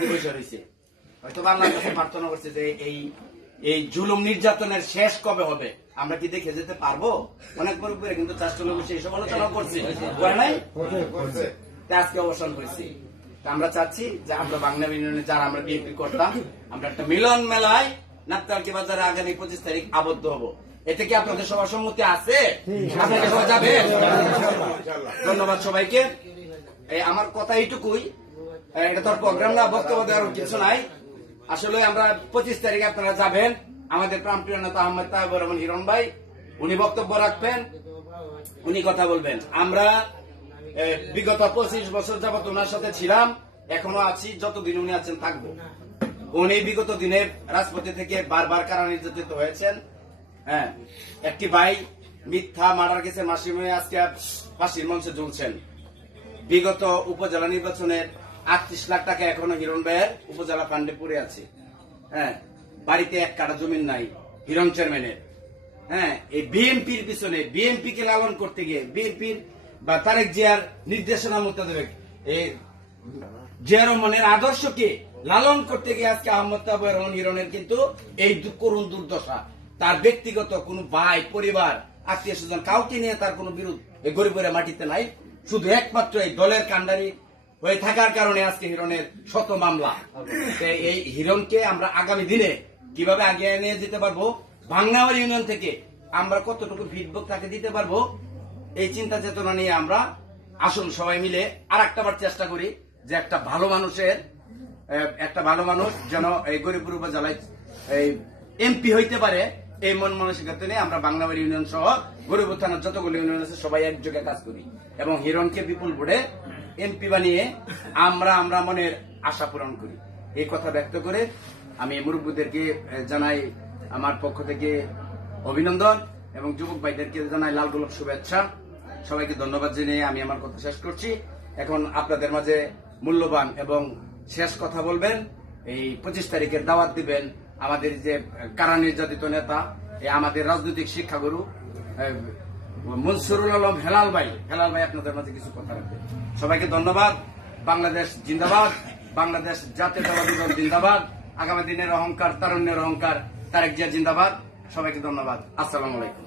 হয়তো আল্লাহর কাছে প্রার্থনা করছে যে এই জুলুম নির্যাতনের শেষ কবে হবে, আমরা কি দেখে যেতে পারবো? অনেক পরে কিন্তু চাষগুলো বসে এইসব আলোচনা করছি, আজকে অবসান করেছি। আমরা চাচ্ছি যে আমরা বাংলা ইউনিয়নে যারা আমরা বিএনপি করতাম, আমরা একটা মিলন মেলায় নাপতালকি বাজারে আগামী 25 তারিখ আবদ্ধ হব। এতে কি আপনাদের সবার সম্মতি আছে? আপনাকে সবাই যাবে? ধন্যবাদ সবাইকে। আমার কথা এইটুকুই, এটা তোর প্রোগ্রাম না, বক্তব্য দেওয়ার কিছু নাই। আসলে আমরা 25 তারিখে আপনারা যাবেন, আমাদের প্রাণপ্রিয় নেতা আহমেদ তাহেবুর রহমান হিরণ ভাই উনি বক্তব্য রাখবেন, উনি কথা বলবেন। আমরা বিগত 25 বছর যাবত ওনার সাথে ছিলাম, এখনো আছি, যতদিন উনি আছেন থাকবো। উনি বিগত দিনের রাজপথে থেকে বারবার কারা নির্যাতিত হয়েছেন। হ্যাঁ, একটি ভাই মিথ্যা মার্ডার কেসে মাসিমে আজকে ফাঁসির মঞ্চে ঝুলছেন। বিগত উপজেলা নির্বাচনের 38 লাখ টাকা এখনো হিরণ ভাইয়ের উপজেলা ফান্ডে পড়ে আছে। হ্যাঁ, বাড়িতে 1 কাঠা জমিন নাই হিরণ চেয়ারম্যানের। হ্যাঁ, এই বিএনপির পিছনে, বিএনপি কে লালন করতে গিয়ে, বিএনপির বা তারেক জিয়ার নির্দেশনা মোতাবেক জিয়া রহমানের আদর্শকে লালন করতে গিয়ে আজকে আহমদ তাহেবুর রহমান হিরণের কিন্তু এই করুণ দুর্দশা। তার ব্যক্তিগত কোন ভাই, পরিবার, আত্মীয় স্বজন কাউকে নিয়ে তার কোন বিরোধ এই গরিবের মাটিতে নাই। শুধু একমাত্র এই দলের কান্ডারি হয়ে থাকার কারণে আজকে হিরণের শত মামলা। এই হিরণকে আমরা আগামী দিনে কিভাবে আগে নিয়ে যেতে পারবো, ভাঙ্গামারি ইউনিয়ন থেকে আমরা কতটুকু ফিডব্যাক তাকে দিতে পারবো, এই চিন্তা চেতনা নিয়ে আমরা আসুন সবাই মিলে আর একটাবার চেষ্টা করি যে একটা ভালো মানুষ যেন এই গরিবপুর উপজেলায় এমপি হইতে পারে, এই মন মানসিকতা নিয়ে আমরা বাংলাবাড়ি ইউনিয়ন সহ গরিবপুর থানার যতগুলো ইউনিয়ন আছে সবাই একযোগে কাজ করি এবং হিরণকে বিপুল ভোটে এমপি বানিয়ে আমরা মনের আশা পূরণ করি। এই কথা ব্যক্ত করে আমি মুরব্বীদেরকে জানাই আমার পক্ষ থেকে অভিনন্দন এবং যুবক ভাইদেরকে জানাই লাল গোলাপ শুভেচ্ছা। সবাইকে ধন্যবাদ জানিয়ে আমি আমার কথা শেষ করছি। এখন আপনাদের মাঝে মূল্যবান এবং শেষ কথা বলবেন, এই 25 তারিখের দাওয়াত দিবেন আমাদের যে কারা নির্যাতিত নেতা, আমাদের রাজনৈতিক শিক্ষাগুরু মনসুরুল আলম হেলাল ভাই আপনাদের মাঝে কিছু কথা রাখবেন। সবাইকে ধন্যবাদ। বাংলাদেশ জিন্দাবাদ, বাংলাদেশ জাতীয়তাবাদী দল জিন্দাবাদ, আগামী দিনের অহংকার, তারুণ্যের অহংকার তারেক জিয়া জিন্দাবাদ। সবাইকে ধন্যবাদ। আসসালামু আলাইকুম।